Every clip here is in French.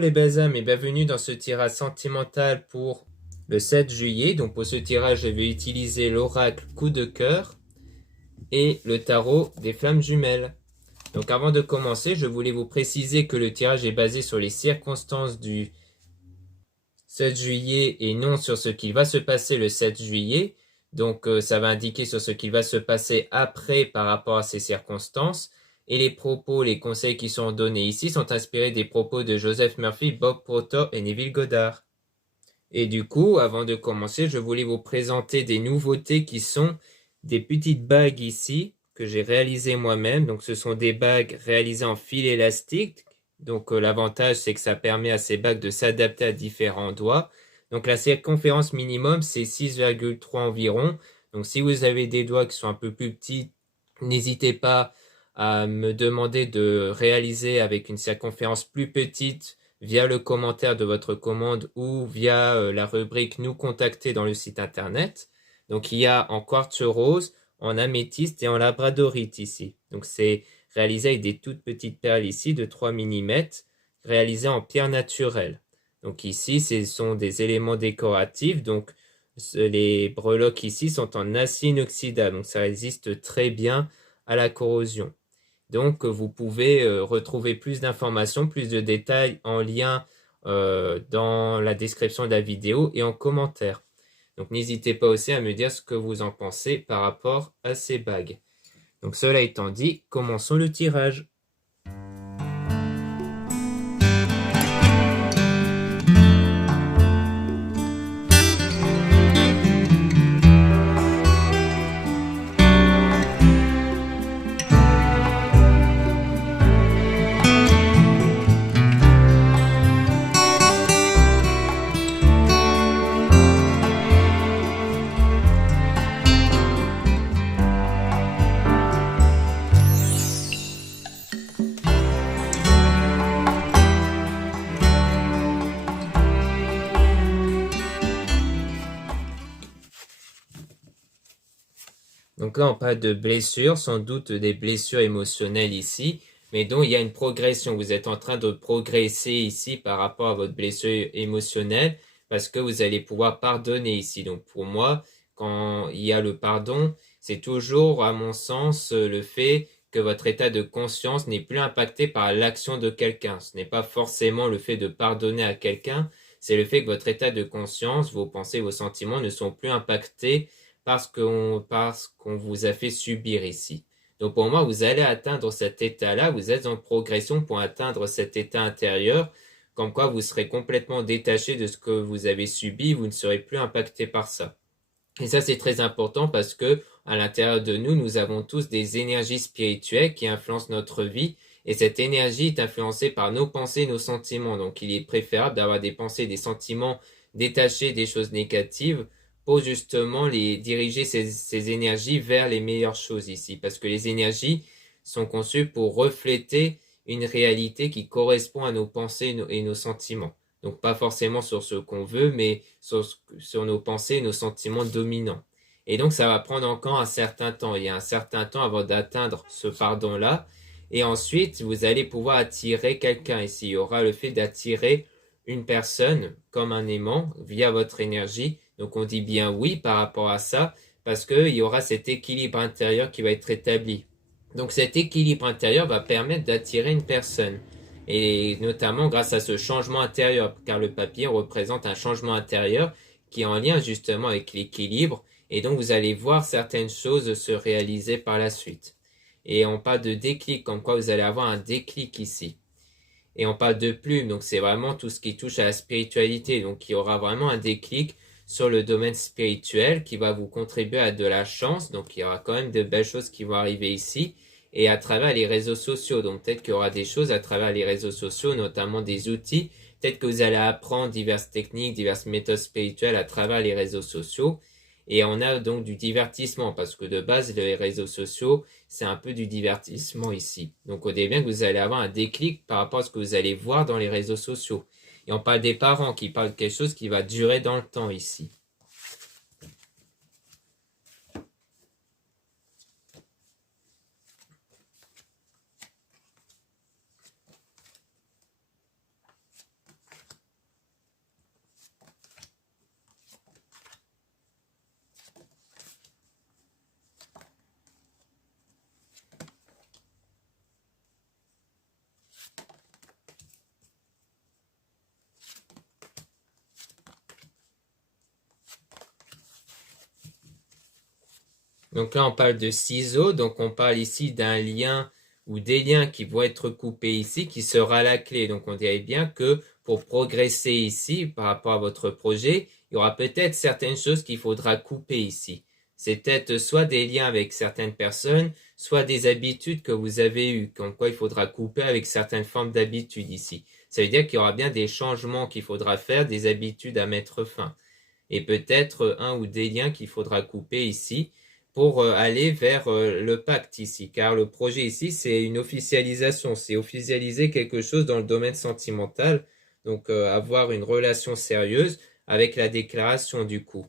les belles âmes et bienvenue dans ce tirage sentimental pour le 7 juillet. Donc pour ce tirage, je vais utiliser l'oracle coup de cœur et le tarot des flammes jumelles. Donc avant de commencer, je voulais vous préciser que le tirage est basé sur les circonstances du 7 juillet et non sur ce qui va se passer le 7 juillet. Donc ça va indiquer sur ce qui va se passer après par rapport à ces circonstances. Et les propos, les conseils qui sont donnés ici sont inspirés des propos de Joseph Murphy, Bob Proctor et Neville Goddard. Et du coup, avant de commencer, je voulais vous présenter des nouveautés qui sont des petites bagues ici que j'ai réalisées moi-même. Donc ce sont des bagues réalisées en fil élastique. Donc l'avantage, c'est que ça permet à ces bagues de s'adapter à différents doigts. Donc la circonférence minimum, c'est 6,3 environ. Donc si vous avez des doigts qui sont un peu plus petits, n'hésitez pas à me demander de réaliser avec une circonférence plus petite via le commentaire de votre commande ou via la rubrique nous contacter dans le site internet. Donc il y a en quartz rose, en améthyste et en labradorite ici. Donc c'est réalisé avec des toutes petites perles ici de 3 mm réalisées en pierre naturelle. Donc ici ce sont des éléments décoratifs. Donc les breloques ici sont en acier inoxydable. Donc ça résiste très bien à la corrosion. Donc, vous pouvez retrouver plus d'informations, plus de détails en lien dans la description de la vidéo et en commentaire. Donc, n'hésitez pas aussi à me dire ce que vous en pensez par rapport à ces bagues. Donc, cela étant dit, commençons le tirage. Donc là, on parle de blessures, sans doute des blessures émotionnelles ici, mais dont il y a une progression. Vous êtes en train de progresser ici par rapport à votre blessure émotionnelle parce que vous allez pouvoir pardonner ici. Donc pour moi, quand il y a le pardon, c'est toujours, à mon sens, le fait que votre état de conscience n'est plus impacté par l'action de quelqu'un. Ce n'est pas forcément le fait de pardonner à quelqu'un, c'est le fait que votre état de conscience, vos pensées, vos sentiments ne sont plus impactés parce qu'on vous a fait subir ici. Donc pour moi, vous allez atteindre cet état-là, vous êtes en progression pour atteindre cet état intérieur, comme quoi vous serez complètement détaché de ce que vous avez subi, vous ne serez plus impacté par ça. Et ça, c'est très important parce que à l'intérieur de nous, nous avons tous des énergies spirituelles qui influencent notre vie et cette énergie est influencée par nos pensées, nos sentiments. Donc il est préférable d'avoir des pensées, des sentiments détachés des choses négatives pour justement les diriger ces énergies vers les meilleures choses ici. Parce que les énergies sont conçues pour refléter une réalité qui correspond à nos pensées et nos sentiments. Donc pas forcément sur ce qu'on veut, mais sur nos pensées et nos sentiments dominants. Et donc ça va prendre encore un certain temps. Il y a un certain temps avant d'atteindre ce pardon-là. Et ensuite, vous allez pouvoir attirer quelqu'un ici. Il y aura le fait d'attirer une personne comme un aimant via votre énergie. Donc on dit bien oui par rapport à ça, parce qu'il y aura cet équilibre intérieur qui va être établi. Donc cet équilibre intérieur va permettre d'attirer une personne. Et notamment grâce à ce changement intérieur, car le papier représente un changement intérieur qui est en lien justement avec l'équilibre, et donc vous allez voir certaines choses se réaliser par la suite. Et on parle de déclic, comme quoi vous allez avoir un déclic ici. Et on parle de plume, donc c'est vraiment tout ce qui touche à la spiritualité, donc il y aura vraiment un déclic sur le domaine spirituel qui va vous contribuer à de la chance, donc il y aura quand même de belles choses qui vont arriver ici, et à travers les réseaux sociaux. Donc peut-être qu'il y aura des choses à travers les réseaux sociaux, notamment des outils. Peut-être que vous allez apprendre diverses techniques, diverses méthodes spirituelles à travers les réseaux sociaux. Et on a donc du divertissement, parce que de base, les réseaux sociaux, c'est un peu du divertissement ici. Donc on dit bien que vous allez avoir un déclic par rapport à ce que vous allez voir dans les réseaux sociaux. Et on parle des parents qui parlent de quelque chose qui va durer dans le temps ici. Donc là, on parle de ciseaux, donc on parle ici d'un lien ou des liens qui vont être coupés ici, qui sera la clé. Donc on dirait bien que pour progresser ici par rapport à votre projet, il y aura peut-être certaines choses qu'il faudra couper ici. C'est peut-être soit des liens avec certaines personnes, soit des habitudes que vous avez eues, comme quoi il faudra couper avec certaines formes d'habitudes ici. Ça veut dire qu'il y aura bien des changements qu'il faudra faire, des habitudes à mettre fin. Et peut-être un ou des liens qu'il faudra couper ici pour aller vers le pacte ici. Car le projet ici, c'est une officialisation, c'est officialiser quelque chose dans le domaine sentimental, donc avoir une relation sérieuse avec la déclaration du coup.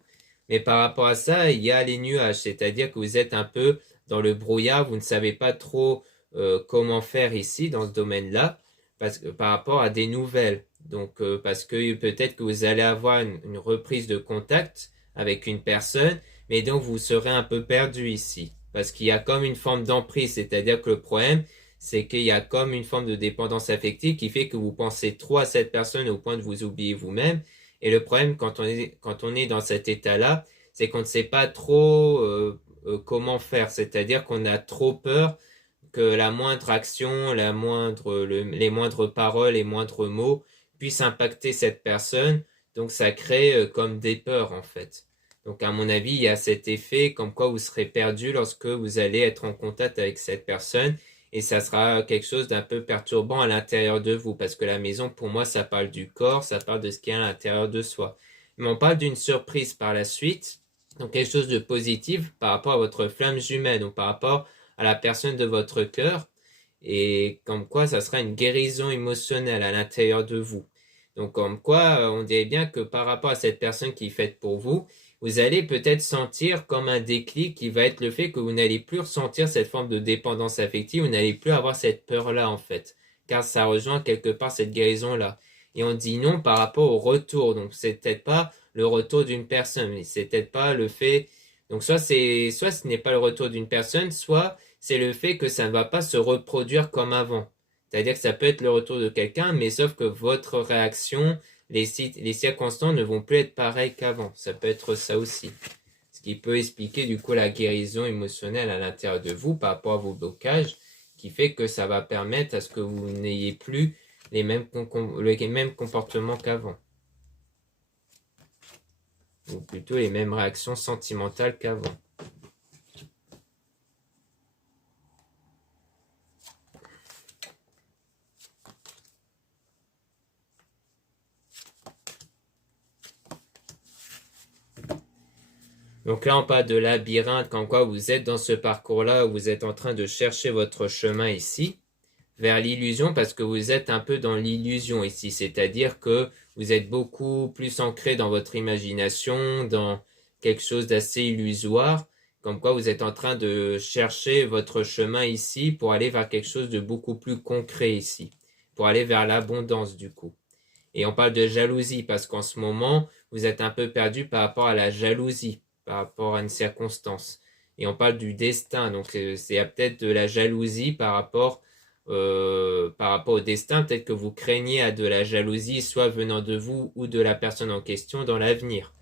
Mais par rapport à ça, il y a les nuages, c'est-à-dire que vous êtes un peu dans le brouillard, vous ne savez pas trop comment faire ici dans ce domaine-là, parce que par rapport à des nouvelles. Donc parce que peut-être que vous allez avoir une reprise de contact avec une personne, mais donc vous serez un peu perdu ici. Parce qu'il y a comme une forme d'emprise, c'est-à-dire que le problème, c'est qu'il y a comme une forme de dépendance affective qui fait que vous pensez trop à cette personne au point de vous oublier vous-même. Et le problème quand on est dans cet état-là, c'est qu'on ne sait pas trop comment faire. C'est-à-dire qu'on a trop peur que la moindre action, les moindres paroles, les moindres mots puissent impacter cette personne. Donc ça crée comme des peurs en fait. Donc à mon avis, il y a cet effet comme quoi vous serez perdu lorsque vous allez être en contact avec cette personne et ça sera quelque chose d'un peu perturbant à l'intérieur de vous parce que la maison pour moi ça parle du corps, ça parle de ce qu'il y a à l'intérieur de soi. Mais on parle d'une surprise par la suite, donc quelque chose de positif par rapport à votre flamme jumelle, donc par rapport à la personne de votre cœur et comme quoi ça sera une guérison émotionnelle à l'intérieur de vous. Donc comme quoi on dirait bien que par rapport à cette personne qui est faite pour vous, vous allez peut-être sentir comme un déclic qui va être le fait que vous n'allez plus ressentir cette forme de dépendance affective, vous n'allez plus avoir cette peur-là en fait, car ça rejoint quelque part cette guérison-là. Et on dit non par rapport au retour, donc c'est peut-être pas le retour d'une personne, mais c'est peut-être pas le fait. Donc soit ce n'est pas le retour d'une personne, soit c'est le fait que ça ne va pas se reproduire comme avant. C'est-à-dire que ça peut être le retour de quelqu'un, mais sauf que votre réaction, les circonstances ne vont plus être pareilles qu'avant. Ça peut être ça aussi. Ce qui peut expliquer du coup la guérison émotionnelle à l'intérieur de vous par rapport à vos blocages, qui fait que ça va permettre à ce que vous n'ayez plus les mêmes comportements qu'avant. Ou plutôt les mêmes réactions sentimentales qu'avant. Donc là, on parle de labyrinthe, quand quoi vous êtes dans ce parcours-là, où vous êtes en train de chercher votre chemin ici, vers l'illusion, parce que vous êtes un peu dans l'illusion ici, c'est-à-dire que vous êtes beaucoup plus ancré dans votre imagination, dans quelque chose d'assez illusoire, comme quoi vous êtes en train de chercher votre chemin ici pour aller vers quelque chose de beaucoup plus concret ici, pour aller vers l'abondance du coup. Et on parle de jalousie, parce qu'en ce moment, vous êtes un peu perdu par rapport à la jalousie, par rapport à une circonstance. Et on parle du destin, donc c'est peut-être de la jalousie par rapport au destin, peut-être que vous craignez à de la jalousie, soit venant de vous ou de la personne en question dans l'avenir.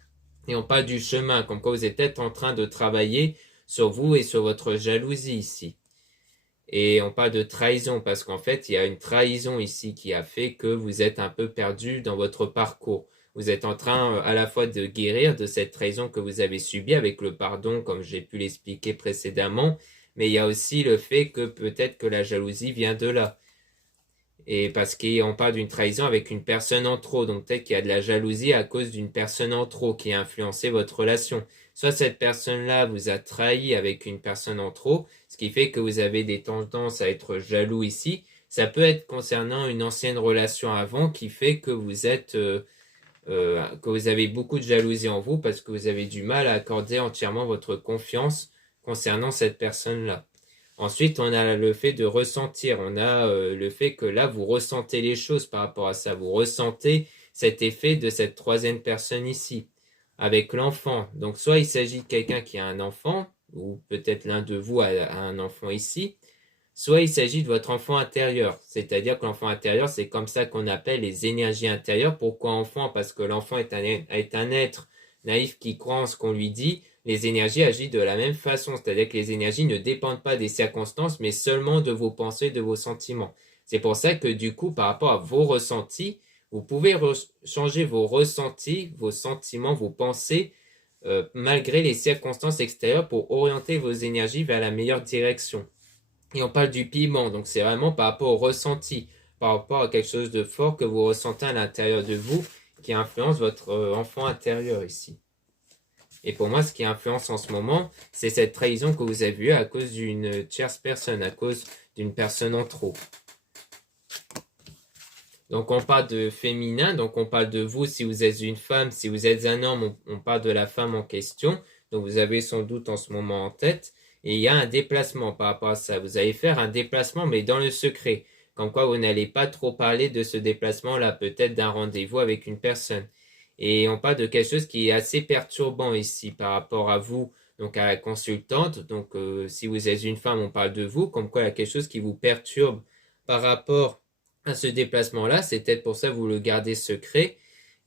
Et on parle du chemin, comme quoi vous êtes peut-être en train de travailler sur vous et sur votre jalousie ici. Et on parle de trahison, parce qu'en fait, il y a une trahison ici qui a fait que vous êtes un peu perdu dans votre parcours. Vous êtes en train à la fois de guérir de cette trahison que vous avez subie avec le pardon, comme j'ai pu l'expliquer précédemment, mais il y a aussi le fait que peut-être que la jalousie vient de là. Et parce qu'on parle d'une trahison avec une personne en trop, donc peut-être qu'il y a de la jalousie à cause d'une personne en trop qui a influencé votre relation. Soit cette personne-là vous a trahi avec une personne en trop, ce qui fait que vous avez des tendances à être jaloux ici. Ça peut être concernant une ancienne relation avant qui fait que que vous avez beaucoup de jalousie en vous parce que vous avez du mal à accorder entièrement votre confiance concernant cette personne-là. Ensuite, on a le fait de ressentir, on a le fait que là, vous ressentez les choses par rapport à ça, vous ressentez cet effet de cette troisième personne ici, avec l'enfant. Donc, soit il s'agit de quelqu'un qui a un enfant, ou peut-être l'un de vous a un enfant ici, soit il s'agit de votre enfant intérieur, c'est-à-dire que l'enfant intérieur, c'est comme ça qu'on appelle les énergies intérieures. Pourquoi enfant? Parce que l'enfant est un être naïf qui croit en ce qu'on lui dit, les énergies agissent de la même façon. C'est-à-dire que les énergies ne dépendent pas des circonstances, mais seulement de vos pensées, de vos sentiments. C'est pour ça que du coup, par rapport à vos ressentis, vous pouvez changer vos ressentis, vos sentiments, vos pensées, malgré les circonstances extérieures pour orienter vos énergies vers la meilleure direction. Et on parle du piment, donc c'est vraiment par rapport au ressenti, par rapport à quelque chose de fort que vous ressentez à l'intérieur de vous, qui influence votre enfant intérieur ici. Et pour moi, ce qui influence en ce moment, c'est cette trahison que vous avez eue à cause d'une tierce personne, à cause d'une personne en trop. Donc on parle de féminin, donc on parle de vous si vous êtes une femme, si vous êtes un homme, on parle de la femme en question. Donc vous avez sans doute en ce moment en tête. Et il y a un déplacement par rapport à ça. Vous allez faire un déplacement, mais dans le secret. Comme quoi vous n'allez pas trop parler de ce déplacement-là, peut-être d'un rendez-vous avec une personne. Et on parle de quelque chose qui est assez perturbant ici par rapport à vous, donc à la consultante. Donc si vous êtes une femme, on parle de vous, comme quoi il y a quelque chose qui vous perturbe par rapport à ce déplacement-là. C'est peut-être pour ça que vous le gardez secret.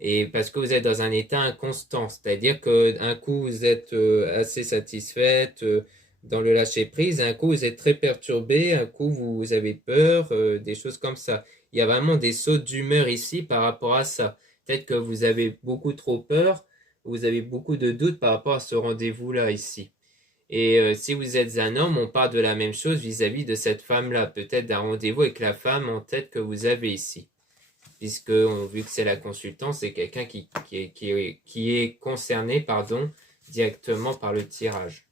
Et parce que vous êtes dans un état inconstant, c'est-à-dire qu'un coup vous êtes assez satisfaite, dans le lâcher-prise, un coup vous êtes très perturbé, un coup vous avez peur, des choses comme ça. Il y a vraiment des sauts d'humeur ici par rapport à ça. Peut-être que vous avez beaucoup trop peur, vous avez beaucoup de doutes par rapport à ce rendez-vous-là ici. Et si vous êtes un homme, on parle de la même chose vis-à-vis de cette femme-là, peut-être d'un rendez-vous avec la femme en tête que vous avez ici. Puisque, vu que c'est la consultante, c'est quelqu'un qui est concerné, directement par le tirage.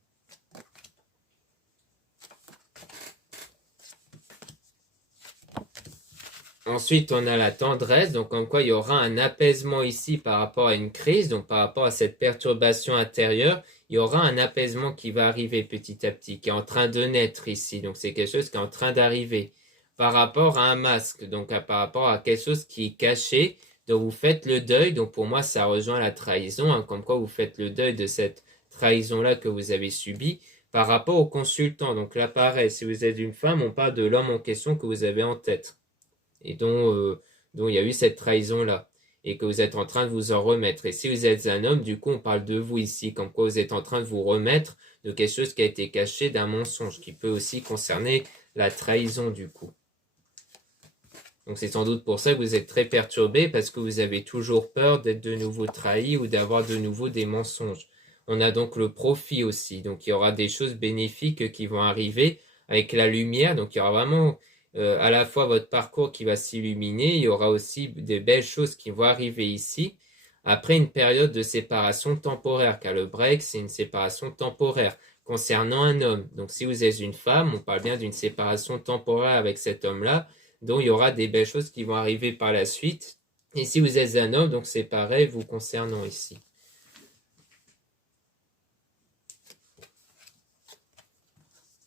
Ensuite, on a la tendresse, donc en quoi il y aura un apaisement ici par rapport à une crise, donc par rapport à cette perturbation intérieure, il y aura un apaisement qui va arriver petit à petit, qui est en train de naître ici, donc c'est quelque chose qui est en train d'arriver. Par rapport à un masque, donc par rapport à quelque chose qui est caché, donc vous faites le deuil, donc pour moi ça rejoint la trahison, hein, comme quoi vous faites le deuil de cette trahison-là que vous avez subie, par rapport au consultant. Donc là pareil, si vous êtes une femme, on parle de l'homme en question que vous avez en tête et dont il y a eu cette trahison-là, et que vous êtes en train de vous en remettre. Et si vous êtes un homme, du coup, on parle de vous ici, comme quoi vous êtes en train de vous remettre de quelque chose qui a été caché, d'un mensonge, qui peut aussi concerner la trahison, du coup. Donc c'est sans doute pour ça que vous êtes très perturbé, parce que vous avez toujours peur d'être de nouveau trahi ou d'avoir de nouveau des mensonges. On a donc le profit aussi, donc il y aura des choses bénéfiques qui vont arriver avec la lumière, donc il y aura vraiment à la fois votre parcours qui va s'illuminer, il y aura aussi des belles choses qui vont arriver ici, après une période de séparation temporaire, car le break, c'est une séparation temporaire concernant un homme. Donc si vous êtes une femme, on parle bien d'une séparation temporaire avec cet homme-là, dont il y aura des belles choses qui vont arriver par la suite. Et si vous êtes un homme, donc c'est pareil vous concernant ici.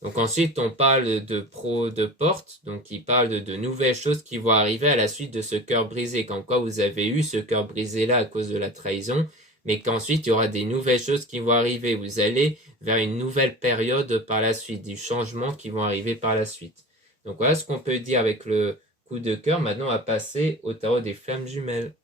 Donc ensuite, on parle de porte, donc il parle de nouvelles choses qui vont arriver à la suite de ce cœur brisé, comme quoi vous avez eu ce cœur brisé-là à cause de la trahison, mais qu'ensuite il y aura des nouvelles choses qui vont arriver. Vous allez vers une nouvelle période par la suite, du changement qui vont arriver par la suite. Donc voilà ce qu'on peut dire avec le coup de cœur. Maintenant, on va passer au tarot des flammes jumelles.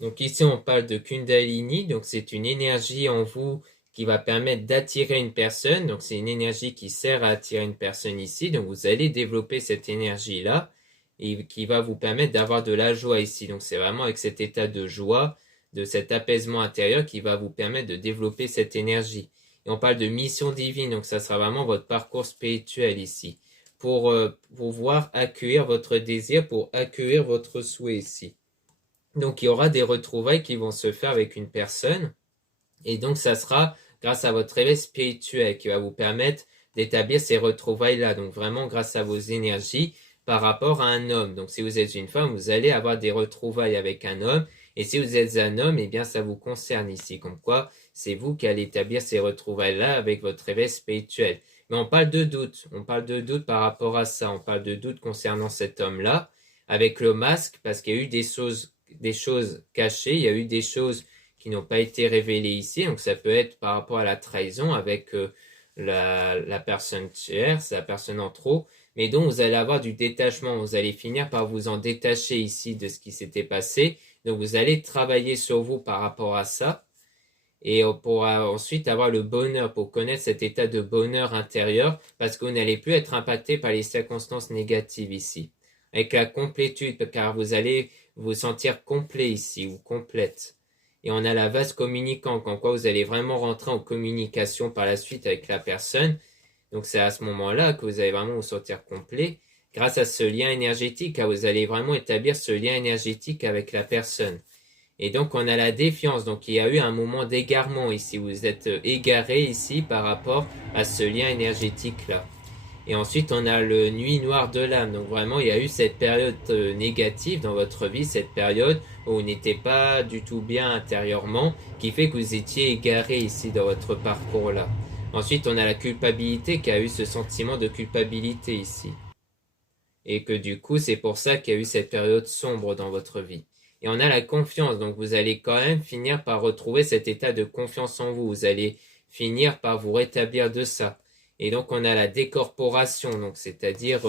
Donc ici, on parle de Kundalini, donc c'est une énergie en vous qui va permettre d'attirer une personne. Donc, c'est une énergie qui sert à attirer une personne ici. Donc, vous allez développer cette énergie-là et qui va vous permettre d'avoir de la joie ici. Donc, c'est vraiment avec cet état de joie, de cet apaisement intérieur qui va vous permettre de développer cette énergie. Et on parle de mission divine, donc ça sera vraiment votre parcours spirituel ici. Pour pouvoir accueillir votre désir, pour accueillir votre souhait ici. Donc, il y aura des retrouvailles qui vont se faire avec une personne. Et donc, ça sera grâce à votre réveil spirituel qui va vous permettre d'établir ces retrouvailles-là. Donc, vraiment grâce à vos énergies par rapport à un homme. Donc, si vous êtes une femme, vous allez avoir des retrouvailles avec un homme. Et si vous êtes un homme, eh bien, ça vous concerne ici. Comme quoi, c'est vous qui allez établir ces retrouvailles-là avec votre réveil spirituel. Mais on parle de doute. On parle de doute par rapport à ça. On parle de doute concernant cet homme-là avec le masque parce qu'il y a eu des choses cachées. Il y a eu des choses qui n'ont pas été révélées ici. Donc, ça peut être par rapport à la trahison avec la personne tierce, la personne en trop, mais dont vous allez avoir du détachement. Vous allez finir par vous en détacher ici de ce qui s'était passé. Donc, vous allez travailler sur vous par rapport à ça et pour ensuite avoir le bonheur, pour connaître cet état de bonheur intérieur parce que vous n'allez plus être impacté par les circonstances négatives ici. Avec la complétude, car vous allez vous sentir complet ici ou complète. Et on a la vase communicant, comme quoi vous allez vraiment rentrer en communication par la suite avec la personne. Donc c'est à ce moment-là que vous allez vraiment vous sentir complet. Grâce à ce lien énergétique, vous allez vraiment établir ce lien énergétique avec la personne. Et donc on a la défiance, donc il y a eu un moment d'égarement ici, vous êtes égaré ici par rapport à ce lien énergétique-là. Et ensuite, on a le nuit noire de l'âme. Donc vraiment, il y a eu cette période négative dans votre vie, cette période où vous n'étiez pas du tout bien intérieurement, qui fait que vous étiez égaré ici dans votre parcours-là. Ensuite, on a la culpabilité qui a eu ce sentiment de culpabilité ici. Et que du coup, c'est pour ça qu'il y a eu cette période sombre dans votre vie. Et on a la confiance. Donc vous allez quand même finir par retrouver cet état de confiance en vous. Vous allez finir par vous rétablir de ça. Et donc, on a la décorporation, donc c'est-à-dire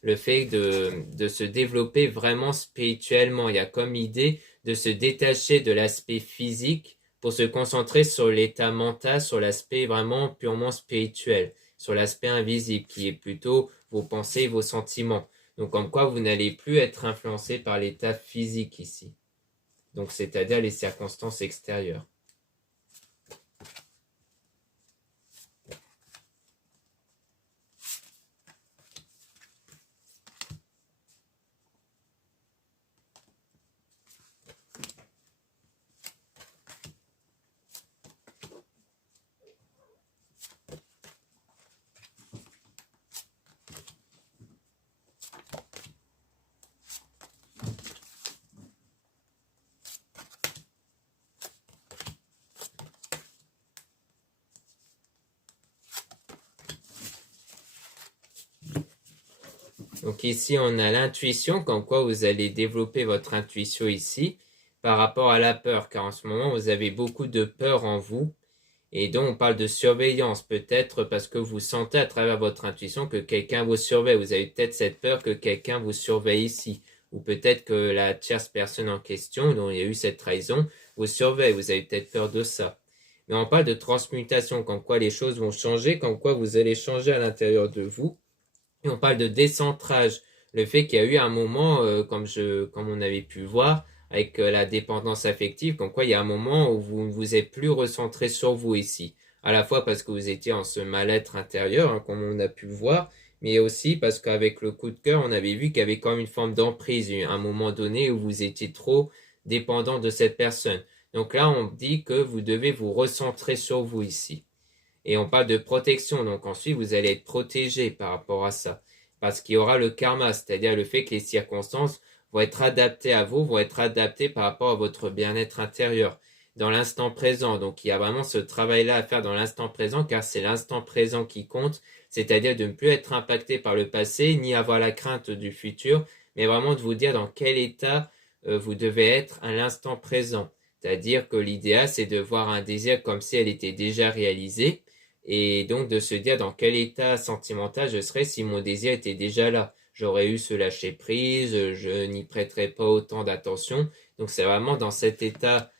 le fait de se développer vraiment spirituellement. Il y a comme idée de se détacher de l'aspect physique pour se concentrer sur l'état mental, sur l'aspect vraiment purement spirituel, sur l'aspect invisible qui est plutôt vos pensées, vos sentiments. Donc, comme quoi vous n'allez plus être influencé par l'état physique ici. Donc, c'est-à-dire les circonstances extérieures. Donc ici, on a l'intuition, comme quoi vous allez développer votre intuition ici par rapport à la peur, car en ce moment, vous avez beaucoup de peur en vous. Et donc, on parle de surveillance, peut-être parce que vous sentez à travers votre intuition que quelqu'un vous surveille. Vous avez peut-être cette peur que quelqu'un vous surveille ici. Ou peut-être que la tierce personne en question, dont il y a eu cette trahison, vous surveille. Vous avez peut-être peur de ça. Mais on parle de transmutation, comme quoi les choses vont changer, comme quoi vous allez changer à l'intérieur de vous. Et on parle de décentrage, le fait qu'il y a eu un moment, comme on avait pu voir, avec la dépendance affective, comme quoi il y a un moment où vous ne vous êtes plus recentré sur vous ici. À la fois parce que vous étiez en ce mal-être intérieur, hein, comme on a pu le voir, mais aussi parce qu'avec le coup de cœur, on avait vu qu'il y avait quand même une forme d'emprise, un moment donné où vous étiez trop dépendant de cette personne. Donc là, on dit que vous devez vous recentrer sur vous ici. Et on parle de protection, donc ensuite vous allez être protégé par rapport à ça. Parce qu'il y aura le karma, c'est-à-dire le fait que les circonstances vont être adaptées à vous, vont être adaptées par rapport à votre bien-être intérieur, dans l'instant présent. Donc il y a vraiment ce travail-là à faire dans l'instant présent, car c'est l'instant présent qui compte, c'est-à-dire de ne plus être impacté par le passé, ni avoir la crainte du futur, mais vraiment de vous dire dans quel état vous devez être à l'instant présent. C'est-à-dire que l'idéal, c'est de voir un désir comme si elle était déjà réalisée, et donc de se dire dans quel état sentimental je serais si mon désir était déjà là. J'aurais eu ce lâcher prise, je n'y prêterais pas autant d'attention. Donc c'est vraiment dans cet état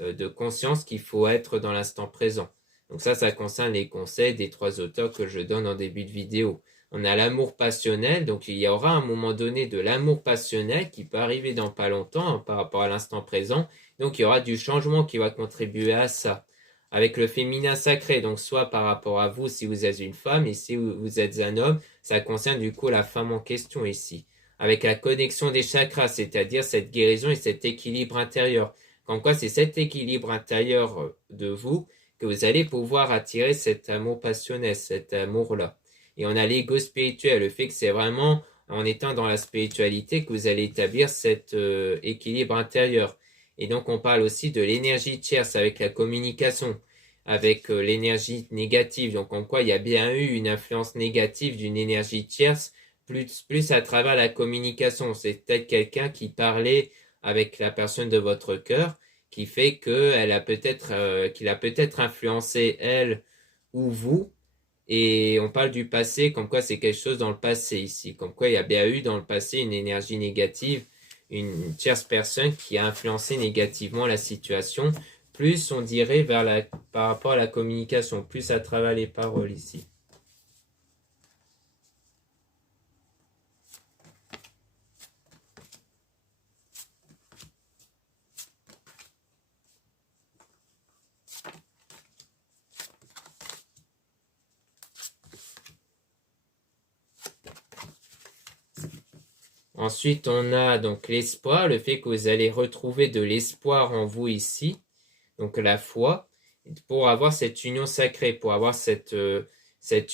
de conscience qu'il faut être dans l'instant présent. Donc ça concerne les conseils des 3 auteurs que je donne en début de vidéo. On a l'amour passionnel, donc il y aura à un moment donné de l'amour passionnel qui peut arriver dans pas longtemps hein, par rapport à l'instant présent. Donc il y aura du changement qui va contribuer à ça. Avec le féminin sacré, donc soit par rapport à vous si vous êtes une femme et si vous êtes un homme, ça concerne du coup la femme en question ici. Avec la connexion des chakras, c'est-à-dire cette guérison et cet équilibre intérieur. Comme quoi c'est cet équilibre intérieur de vous que vous allez pouvoir attirer cet amour passionnel, cet amour-là. Et on a l'ego spirituel, le fait que c'est vraiment en étant dans la spiritualité que vous allez établir cet équilibre intérieur. Et donc on parle aussi de l'énergie tierce avec la communication, avec l'énergie négative. Donc en quoi il y a bien eu une influence négative d'une énergie tierce, plus à travers la communication. C'est peut-être quelqu'un qui parlait avec la personne de votre cœur, qui fait qu'il a peut-être influencé elle ou vous. Et on parle du passé, comme quoi c'est quelque chose dans le passé ici. Comme quoi il y a bien eu dans le passé une énergie négative, une tierce personne qui a influencé négativement la situation. Plus on dirait par rapport à la communication, plus à travers les paroles ici. Ensuite, on a donc l'espoir, le fait que vous allez retrouver de l'espoir en vous ici, donc la foi, pour avoir cette union sacrée, pour avoir cette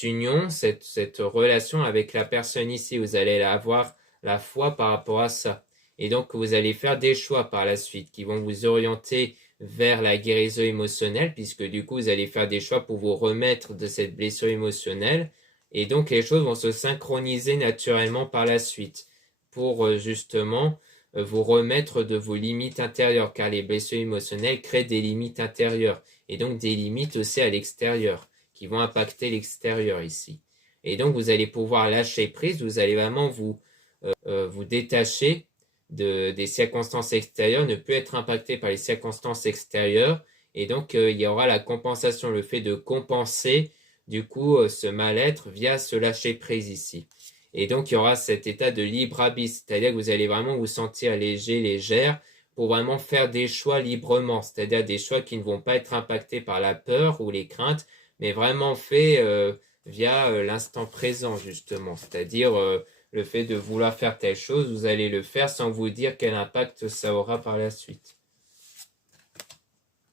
union, cette relation avec la personne ici. Vous allez avoir la foi par rapport à ça. Et donc, vous allez faire des choix par la suite qui vont vous orienter vers la guérison émotionnelle, puisque du coup, vous allez faire des choix pour vous remettre de cette blessure émotionnelle. Et donc, les choses vont se synchroniser naturellement par la suite pour justement vous remettre de vos limites intérieures, car les blessures émotionnelles créent des limites intérieures et donc des limites aussi à l'extérieur qui vont impacter l'extérieur ici. Et donc vous allez pouvoir lâcher prise, vous allez vraiment vous détacher des circonstances extérieures, ne plus être impacté par les circonstances extérieures. Et donc il y aura la compensation, le fait de compenser du coup ce mal-être via ce lâcher prise ici. Et donc, il y aura cet état de libre arbitre, c'est-à-dire que vous allez vraiment vous sentir léger, légère, pour vraiment faire des choix librement, c'est-à-dire des choix qui ne vont pas être impactés par la peur ou les craintes, mais vraiment faits via l'instant présent, justement. C'est-à-dire le fait de vouloir faire telle chose, vous allez le faire sans vous dire quel impact ça aura par la suite.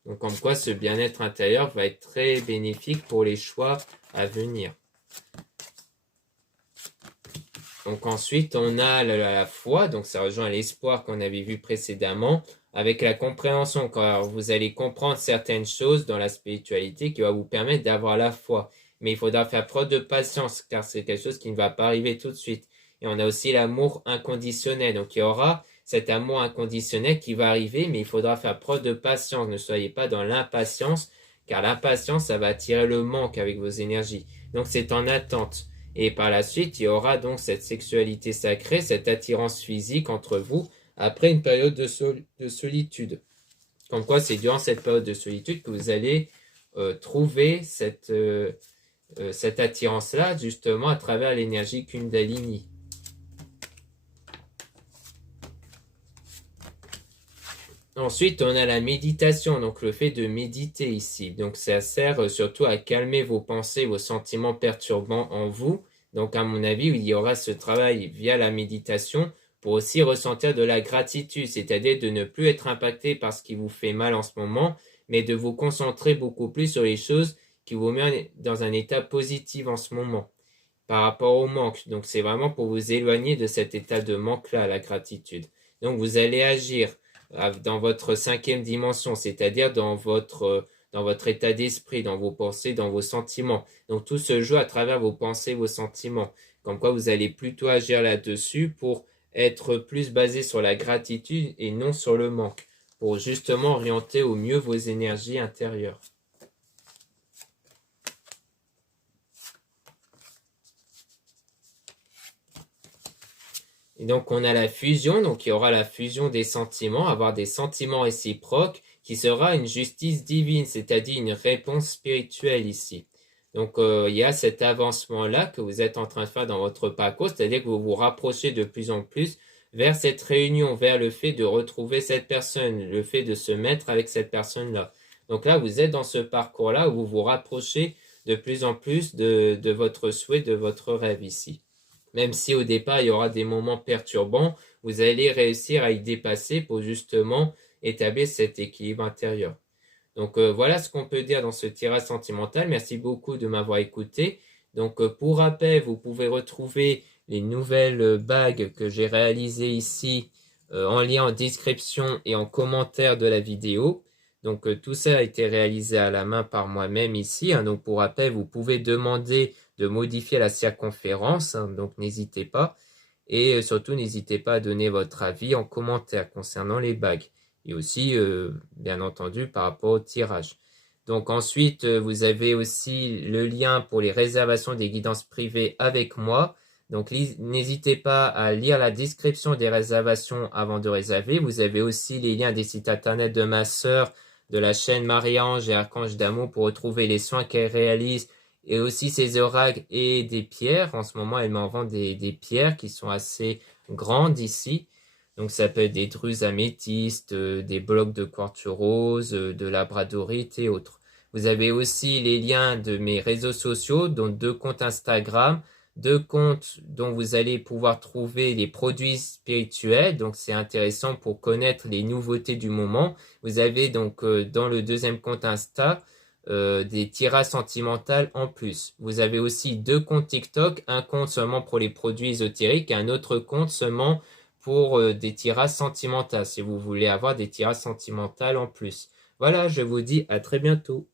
Donc, comme quoi ce bien-être intérieur va être très bénéfique pour les choix à venir. Donc ensuite, on a la foi, donc ça rejoint l'espoir qu'on avait vu précédemment, avec la compréhension, car vous allez comprendre certaines choses dans la spiritualité qui va vous permettre d'avoir la foi. Mais il faudra faire preuve de patience, car c'est quelque chose qui ne va pas arriver tout de suite. Et on a aussi l'amour inconditionnel, donc il y aura cet amour inconditionnel qui va arriver, mais il faudra faire preuve de patience. Ne soyez pas dans l'impatience, car l'impatience, ça va attirer le manque avec vos énergies. Donc c'est en attente. Et par la suite, il y aura donc cette sexualité sacrée, cette attirance physique entre vous après une période de solitude. Comme quoi, c'est durant cette période de solitude que vous allez trouver cette attirance-là, justement, à travers l'énergie Kundalini. Ensuite, on a la méditation, donc le fait de méditer ici. Donc ça sert surtout à calmer vos pensées, vos sentiments perturbants en vous. Donc à mon avis, il y aura ce travail via la méditation pour aussi ressentir de la gratitude, c'est-à-dire de ne plus être impacté par ce qui vous fait mal en ce moment, mais de vous concentrer beaucoup plus sur les choses qui vous mettent dans un état positif en ce moment par rapport au manque. Donc c'est vraiment pour vous éloigner de cet état de manque-là, la gratitude. Donc vous allez agir dans votre 5e dimension, c'est-à-dire dans votre état d'esprit, dans vos pensées, dans vos sentiments. Donc tout se joue à travers vos pensées, vos sentiments. Comme quoi vous allez plutôt agir là-dessus pour être plus basé sur la gratitude et non sur le manque, pour justement orienter au mieux vos énergies intérieures. Et donc, on a la fusion, donc il y aura la fusion des sentiments, avoir des sentiments réciproques, qui sera une justice divine, c'est-à-dire une réponse spirituelle ici. Donc, il y a cet avancement-là que vous êtes en train de faire dans votre parcours, c'est-à-dire que vous vous rapprochez de plus en plus vers cette réunion, vers le fait de retrouver cette personne, le fait de se mettre avec cette personne-là. Donc là, vous êtes dans ce parcours-là où vous vous rapprochez de plus en plus de votre souhait, de votre rêve ici. Même si au départ, il y aura des moments perturbants, vous allez réussir à y dépasser pour justement établir cet équilibre intérieur. Donc voilà ce qu'on peut dire dans ce tirage sentimental. Merci beaucoup de m'avoir écouté. Donc pour rappel, vous pouvez retrouver les nouvelles bagues que j'ai réalisées ici en lien en description et en commentaire de la vidéo. Donc tout ça a été réalisé à la main par moi-même ici. Hein. Donc pour rappel, vous pouvez demander de modifier la circonférence. Hein. Donc n'hésitez pas. Et surtout, n'hésitez pas à donner votre avis en commentaire concernant les bagues. Et aussi, bien entendu, par rapport au tirage. Donc ensuite, vous avez aussi le lien pour les réservations des guidances privées avec moi. Donc n'hésitez pas à lire la description des réservations avant de réserver. Vous avez aussi les liens des sites internet de ma sœur, de la chaîne Marie-Ange et Archange d'amour pour retrouver les soins qu'elle réalise et aussi ses oracles et des pierres. En ce moment, elle m'en vend des pierres qui sont assez grandes ici. Donc ça peut être des drus améthystes, des blocs de quartz rose, de labradorite et autres. Vous avez aussi les liens de mes réseaux sociaux, dont 2 comptes Instagram, 2 comptes dont vous allez pouvoir trouver les produits spirituels. Donc c'est intéressant pour connaître les nouveautés du moment. Vous avez donc dans le 2e compte Insta des tirages sentimentaux en plus. Vous avez aussi 2 comptes TikTok, un compte seulement pour les produits ésotériques et un autre compte seulement pour des tirages sentimentaux, si vous voulez avoir des tirages sentimentaux en plus. Voilà, je vous dis à très bientôt.